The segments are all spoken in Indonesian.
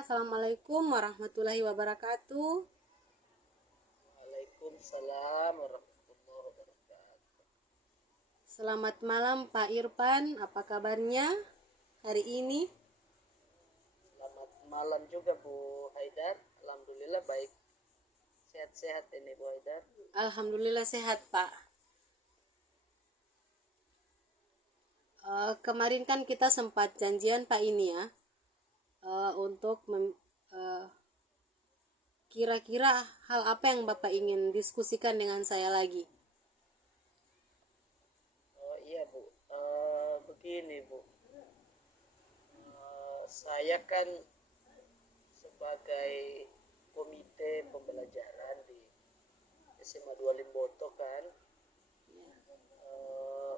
Assalamualaikum warahmatullahi wabarakatuh. Waalaikumsalam warahmatullahi wabarakatuh. Selamat malam Pak Irfan, apa kabarnya hari ini? Selamat malam juga Bu Haidar. Alhamdulillah baik. Sehat-sehat ini Bu Haidar. Alhamdulillah sehat Pak. Kemarin kan kita sempat janjian Pak ini ya, untuk kira-kira hal apa yang Bapak ingin diskusikan dengan saya lagi? Oh iya Bu. Begini Bu. Saya kan sebagai komite pembelajaran di SMA 2 Limboto kan, eh,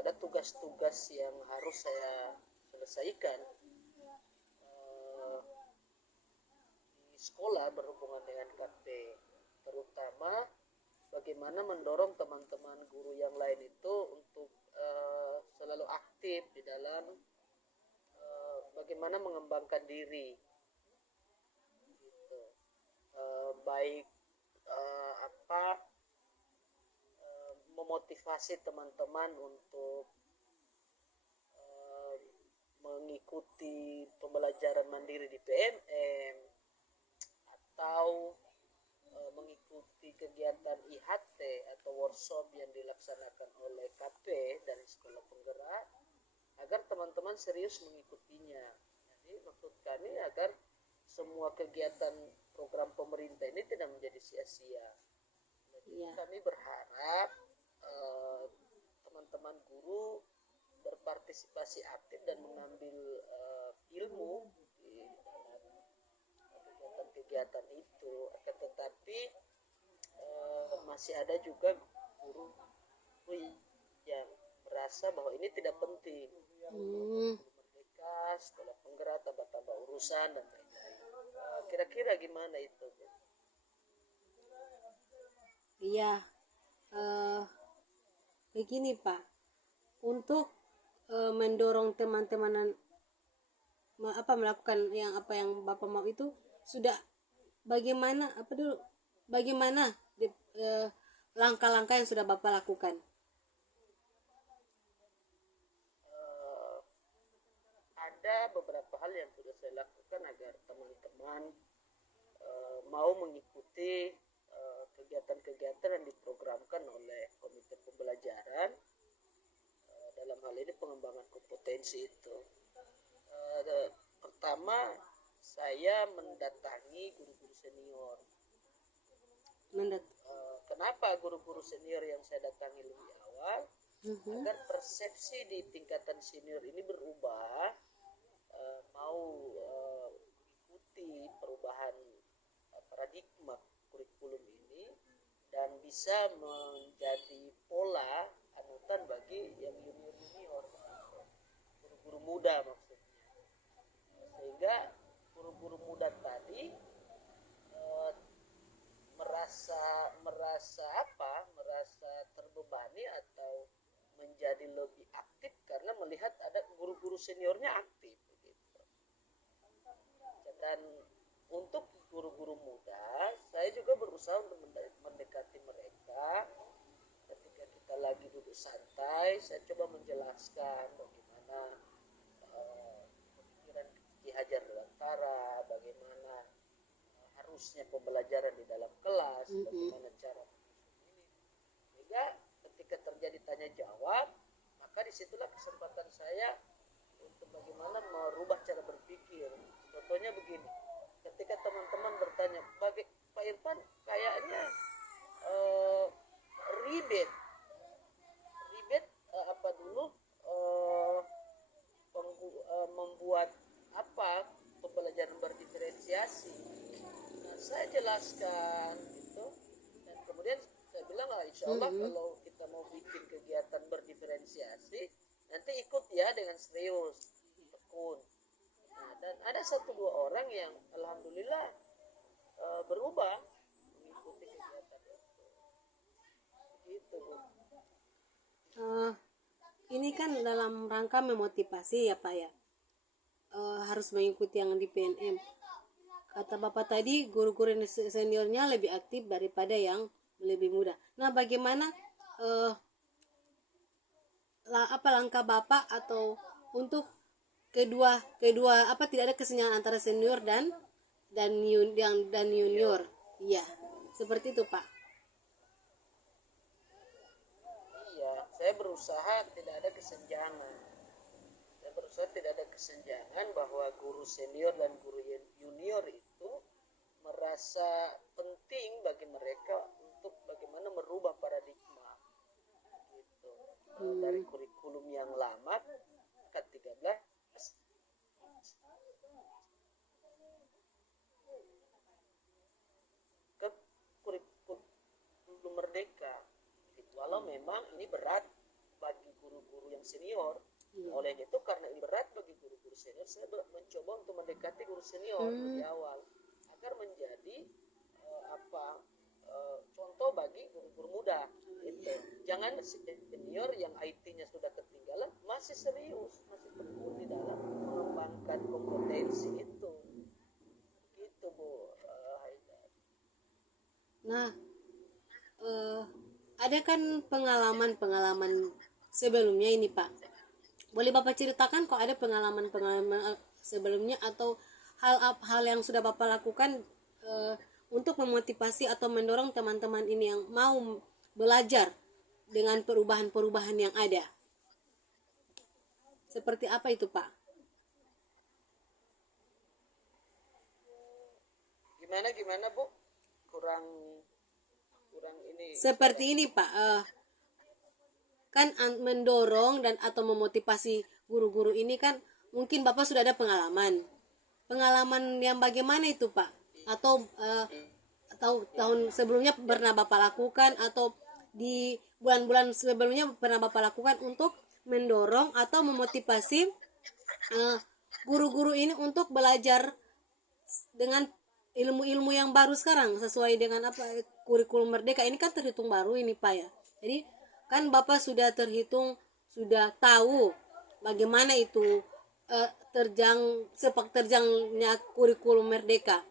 ada tugas-tugas yang harus saya selesaikan di sekolah berhubungan dengan KP, terutama bagaimana mendorong teman-teman guru yang lain itu untuk selalu aktif di dalam bagaimana mengembangkan diri gitu. Baik apa memotivasi teman-teman untuk eh, mengikuti pembelajaran mandiri di PMM atau mengikuti kegiatan IHT atau workshop yang dilaksanakan oleh KP dari sekolah penggerak agar teman-teman serius mengikutinya. Jadi maksud kami agar semua kegiatan program pemerintah ini tidak menjadi sia-sia. Jadi Ya, kami berharap teman-teman guru berpartisipasi aktif dan mengambil ilmu di dalam kegiatan-kegiatan itu. Akan tetapi masih ada juga guru yang merasa bahwa ini tidak penting. hmm, Merdeka, sekolah penggerak, tambah-tambah urusan dan lain-lain. Kira-kira gimana itu? iya. Begini Pak, untuk mendorong teman-teman melakukan apa yang Bapak mau itu sudah bagaimana langkah-langkah yang sudah Bapak lakukan? Eh, ada beberapa hal yang sudah saya lakukan agar teman-teman mau mengikuti kegiatan-kegiatan yang diprogramkan oleh komite pembelajaran dalam hal ini pengembangan kompetensi itu. Pertama, saya mendatangi guru-guru senior. Mendat Kenapa guru-guru senior yang saya datangi lebih awal? Mhm. Agar persepsi di tingkatan senior ini berubah, mau mengikuti perubahan paradigma kurikulum ini dan bisa menjadi pola anutan bagi yang junior-junior, guru-guru muda maksudnya, sehingga guru-guru muda tadi eh, merasa merasa merasa terbebani atau menjadi lebih aktif karena melihat ada guru-guru seniornya aktif begitu. Dan untuk guru-guru muda saya juga berusaha untuk mendekati mereka. Ketika kita lagi duduk santai, saya coba menjelaskan bagaimana pemikiran Ki Hajar Dewantara, bagaimana harusnya pembelajaran di dalam kelas, Mhm. bagaimana cara ini. Sehingga ketika terjadi tanya jawab, maka disitulah kesempatan saya untuk bagaimana merubah cara berpikir. Contohnya begini, ketika teman-teman bertanya, Pak Irfan kayaknya eh, ribet, apa dulu eh, membuat apa pembelajaran berdiferensiasi. Nah, saya jelaskan gitu, dan kemudian saya bilang lah, insya Allah Mhm. kalau kita mau bikin kegiatan berdiferensiasi nanti ikut ya dengan serius, tekun. Nah, dan ada satu dua orang yang alhamdulillah berubah mengikuti kegiatan itu. Gitu Bu. Eh, ini kan dalam rangka memotivasi ya Pak ya, harus mengikuti yang di PNM. kata Bapak tadi guru-guru yang seniornya lebih aktif daripada yang lebih muda. Nah, bagaimana apa langkah Bapak atau untuk kedua apa tidak ada kesenjangan antara senior dan junior. Iya, seperti itu, Pak. Iya, saya berusaha tidak ada kesenjangan. Saya berusaha tidak ada kesenjangan bahwa guru senior dan guru junior itu merasa penting bagi mereka untuk bagaimana merubah paradigma gitu. Dari kurikulum yang lama K13 ke kurikulum merdeka gitu. Walau memang ini berat bagi guru-guru yang senior, oleh itu karena ini berat bagi guru-guru senior, saya mencoba untuk mendekati guru senior lebih awal agar menjadi contoh bagi guru-guru muda gitu. Jangan senior yang IT-nya sudah ketinggalan masih serius, masih tekun di dalam mengembangkan kompetensi itu gitu Bu Haidar. Nah, ada kan pengalaman sebelumnya ini, Pak. Boleh Bapak ceritakan kok ada pengalaman sebelumnya atau hal yang sudah Bapak lakukan untuk memotivasi atau mendorong teman-teman ini yang mau belajar dengan perubahan-perubahan yang ada. Seperti apa itu, Pak? Gimana Bu? Kurang ini. Seperti ini, Pak. Kan mendorong dan atau memotivasi guru-guru ini kan mungkin Bapak sudah ada pengalaman yang bagaimana itu, Pak? Atau tahun sebelumnya pernah Bapak lakukan atau di bulan-bulan sebelumnya pernah Bapak lakukan untuk mendorong atau memotivasi guru-guru ini untuk belajar dengan ilmu-ilmu yang baru sekarang sesuai dengan apa kurikulum merdeka ini kan terhitung baru ini, Pak, ya. Jadi kan Bapak sudah sudah tahu bagaimana itu sepak terjangnya kurikulum merdeka.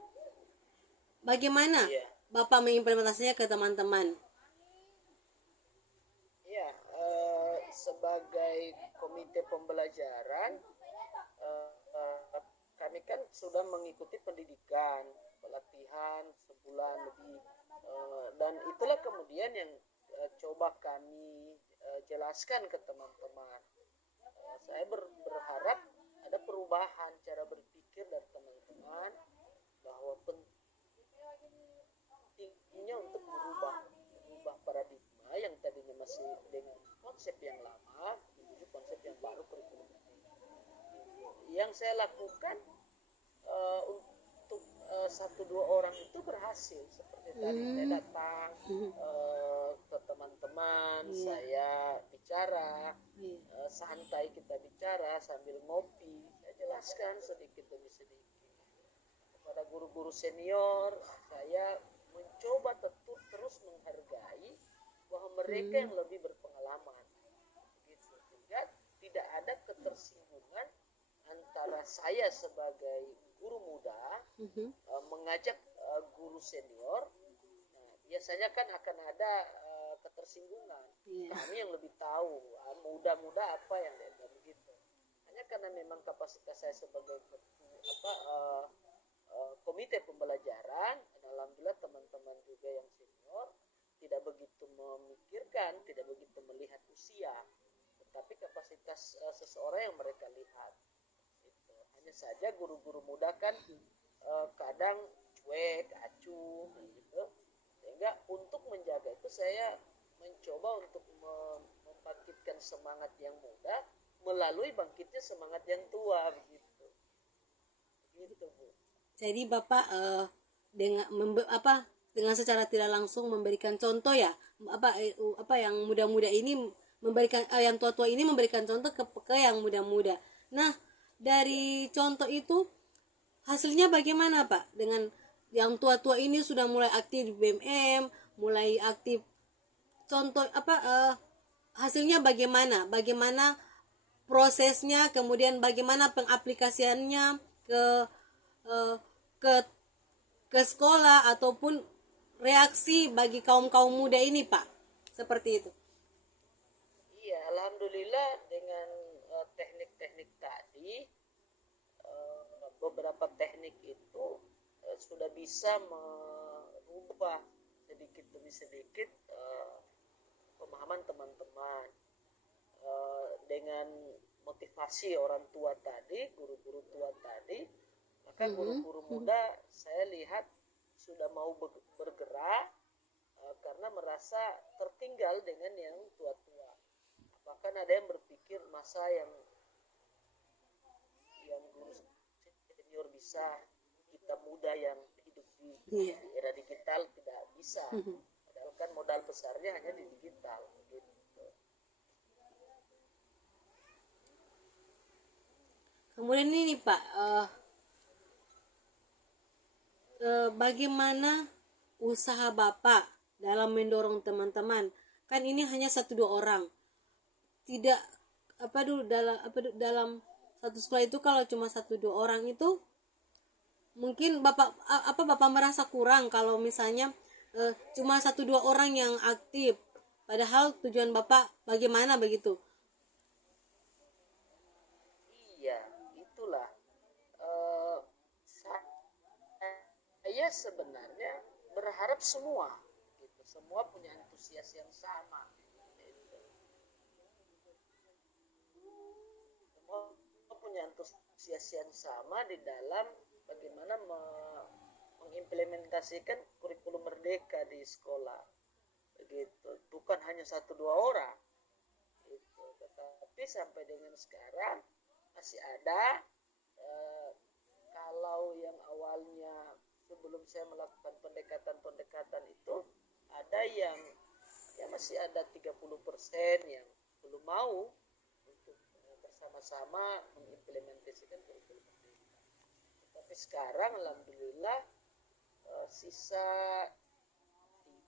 Bagaimana Bapak mengimplementasinya ke teman-teman? Ya, sebagai komite pembelajaran kami kan sudah mengikuti pendidikan, pelatihan sebulan lebih, dan itulah kemudian yang coba kami jelaskan ke teman-teman. Saya berharap ada perubahan cara berpikir dari teman-teman bahwa pentingnya untuk merubah paradigma yang tadinya masih dengan konsep yang lama menuju konsep yang baru kurikulum. Yang saya lakukan untuk 1-2 orang itu berhasil seperti tadi saya datang ke teman-teman, saya bicara santai, kita bicara sambil ngopi, saya jelaskan sedikit demi sedikit kepada guru-guru senior. Saya mencoba terus menghargai bahwa mereka yang lebih berpengalaman gitu, sehingga tidak ada ketersinggungan antara saya sebagai guru muda mengajak guru senior. Nah, biasanya kan akan ada ketersinggungan. Kami yang lebih tahu muda-muda apa yang begitu. Hanya karena memang kapasitas saya sebagai komite pembelajaran, alhamdulillah teman-teman juga yang senior tidak begitu memikirkan, tidak begitu melihat usia, tetapi kapasitas seseorang yang mereka lihat. Hanya saja guru-guru muda kan kadang cuek, acuh gitu. Sehingga untuk menjaga itu saya mencoba untuk membangkitkan semangat yang muda melalui bangkitnya semangat yang tua begitu. Begitu, Bu. Jadi Bapak dengan secara tidak langsung memberikan contoh ya, apa yang muda-muda ini memberikan yang tua-tua ini memberikan contoh ke yang muda-muda. Nah, dari contoh itu hasilnya bagaimana, Pak? Dengan yang tua-tua ini sudah mulai aktif di BMM, mulai aktif. Contoh hasilnya bagaimana? Bagaimana prosesnya? Kemudian bagaimana pengaplikasiannya ke ke sekolah ataupun reaksi bagi kaum-kaum muda ini, Pak? Seperti itu. Iya, alhamdulillah dengan teknik-teknik tadi, beberapa teknik itu sudah bisa merubah sedikit demi sedikit pemahaman teman-teman. Dengan motivasi orang tua tadi, guru-guru tua tadi, maka guru-guru muda saya lihat sudah mau bergerak karena merasa tertinggal dengan yang tua-tua. Bahkan ada yang berpikir masa yang guru senior bisa, kita muda yang hidup di era digital tidak bisa. Padahal kan modal besarnya hanya di digital. Gitu. Kemudian ini Pak, bagaimana usaha Bapak dalam mendorong teman-teman? Kan ini hanya 1-2 orang. Tidak dalam satu sekolah itu kalau cuma 1-2 orang itu mungkin Bapak merasa kurang kalau misalnya cuma 1-2 orang yang aktif. Padahal tujuan Bapak bagaimana begitu? Iya, itulah. Saya sebenarnya berharap semua, gitu. Semua punya antusias yang sama. Gitu. Semua punya antusias yang sama di dalam bagaimana mengimplementasikan kurikulum merdeka di sekolah. Begitu. Bukan hanya 1-2 orang. Gitu. Tetapi sampai dengan sekarang masih ada kalau yang awalnya sebelum saya melakukan pendekatan itu ada yang ya masih ada 30% yang belum mau untuk bersama-sama mengimplementasikan kurikulum merdeka. Tapi sekarang alhamdulillah sisa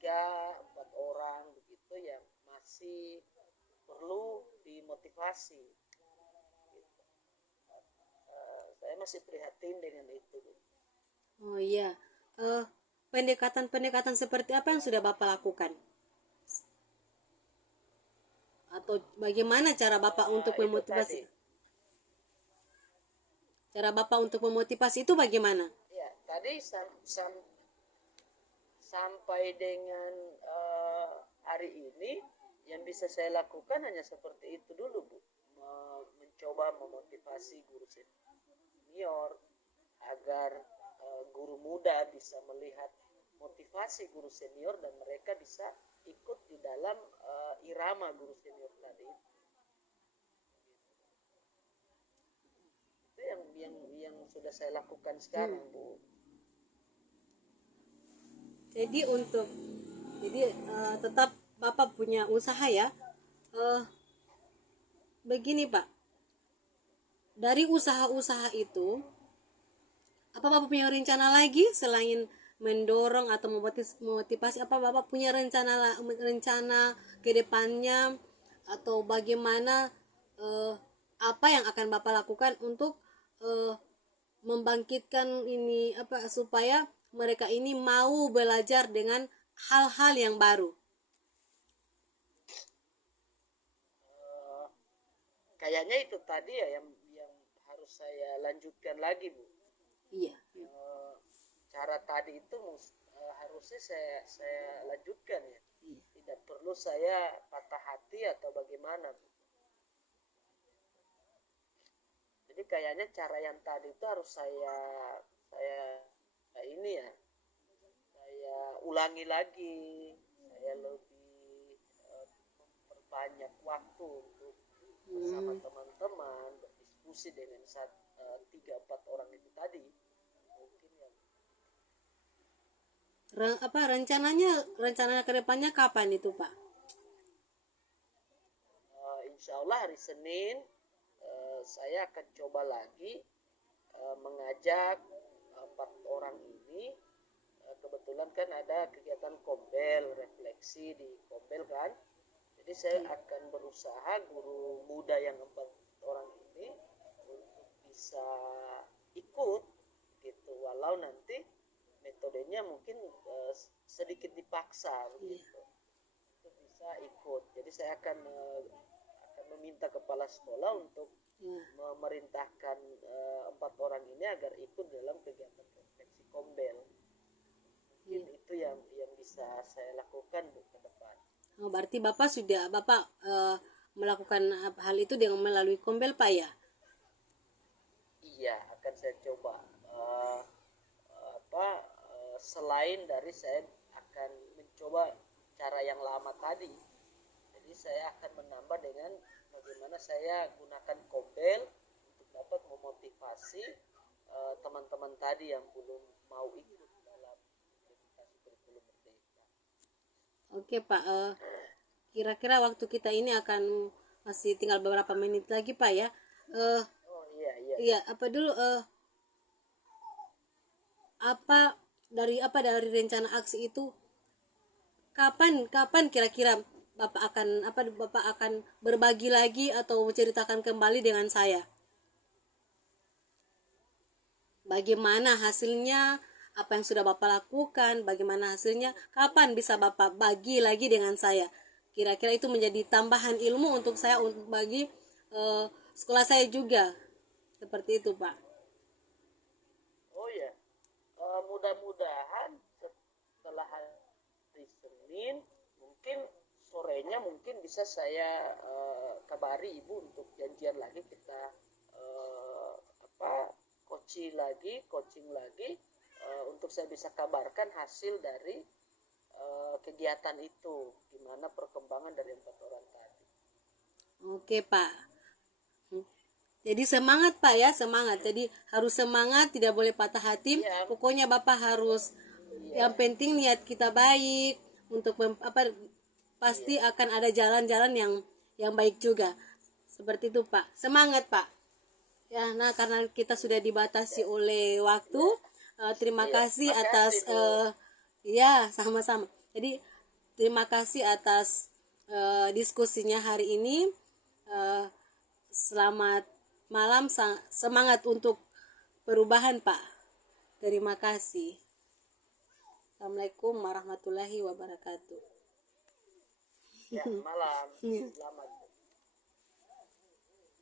3-4 orang begitu yang masih perlu dimotivasi. Gitu. Saya masih prihatin dengan itu. Oh iya, pendekatan-pendekatan seperti apa yang sudah Bapak lakukan? Atau bagaimana cara Bapak untuk memotivasi? Cara Bapak untuk memotivasi itu bagaimana? Ya, tadi sampai dengan hari ini yang bisa saya lakukan hanya seperti itu dulu, Bu. Mencoba memotivasi guru senior agar guru muda bisa melihat motivasi guru senior dan mereka bisa ikut di dalam irama guru senior tadi. Itu yang sudah saya lakukan sekarang, Bu. Jadi tetap Bapak punya usaha ya. Begini Pak, dari usaha-usaha itu apa Bapak punya rencana lagi selain mendorong atau memotivasi? Apa Bapak punya rencana ke depannya atau bagaimana, apa yang akan Bapak lakukan untuk membangkitkan ini supaya mereka ini mau belajar dengan hal-hal yang baru? Kayaknya itu tadi ya yang harus saya lanjutkan lagi, Bu. Iya. Cara tadi itu harusnya saya lanjutkan ya. Tidak perlu saya patah hati atau bagaimana, Bu. Jadi kayaknya cara yang tadi itu harus saya ini ya, saya ulangi lagi, saya lebih memperbanyak waktu untuk bersama teman-teman berdiskusi dengan 3-4 orang itu tadi. Mungkin ya. Rencana kedepannya kapan itu Pak? Insya Allah hari Senin saya akan coba lagi mengajak 4 orang ini. Kebetulan kan ada kegiatan Kombel, refleksi di Kombel kan. Jadi saya akan berusaha guru muda yang 4 orang ini untuk bisa ikut gitu, walau nanti metodenya mungkin sedikit dipaksa Iya. begitu untuk bisa ikut. Jadi saya akan meminta kepala sekolah untuk Ya. memerintahkan 4 orang ini agar ikut dalam kegiatan konferensi Kombel. Mungkin itu yang bisa saya lakukan Bu, ke depan. Oh, berarti Bapak melakukan hal itu dengan melalui Kombel Pak ya? Iya, akan saya coba. Selain dari saya akan mencoba cara yang lama tadi, jadi saya akan menambah dengan bagaimana saya gunakan Kombel untuk dapat memotivasi teman-teman tadi yang belum mau ikut dalam implementasi kurikulum merdeka. Oke Pak, kira-kira waktu kita ini akan masih tinggal beberapa menit lagi Pak ya. Oh iya iya. Iya, apa dulu dari rencana aksi itu kapan kira-kira Bapak akan berbagi lagi atau menceritakan kembali dengan saya? Bagaimana hasilnya? Apa yang sudah Bapak lakukan? Bagaimana hasilnya? Kapan bisa Bapak bagi lagi dengan saya? Kira-kira itu menjadi tambahan ilmu untuk saya untuk bagi sekolah saya juga. Seperti itu, Pak. Oh ya, mudah-mudahan setelah hari Senin mungkin sorenya mungkin bisa saya kabari Ibu untuk janjian lagi kita coaching lagi untuk saya bisa kabarkan hasil dari kegiatan itu, gimana perkembangan dari 4 orang tadi. Oke, Pak. Jadi semangat Pak ya, semangat. Jadi harus semangat, tidak boleh patah hati. Iya. Pokoknya Bapak harus yang penting niat kita baik untuk pasti akan ada jalan-jalan yang baik juga. Seperti itu Pak. Semangat Pak. Ya, nah karena kita sudah dibatasi oleh waktu, terima kasih atas ya sama-sama. Jadi terima kasih atas diskusinya hari ini. Selamat malam, semangat untuk perubahan Pak. Terima kasih. Assalamualaikum warahmatullahi wabarakatuh. Ya, malam. Selamat.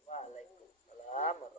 Waalaikumsalam.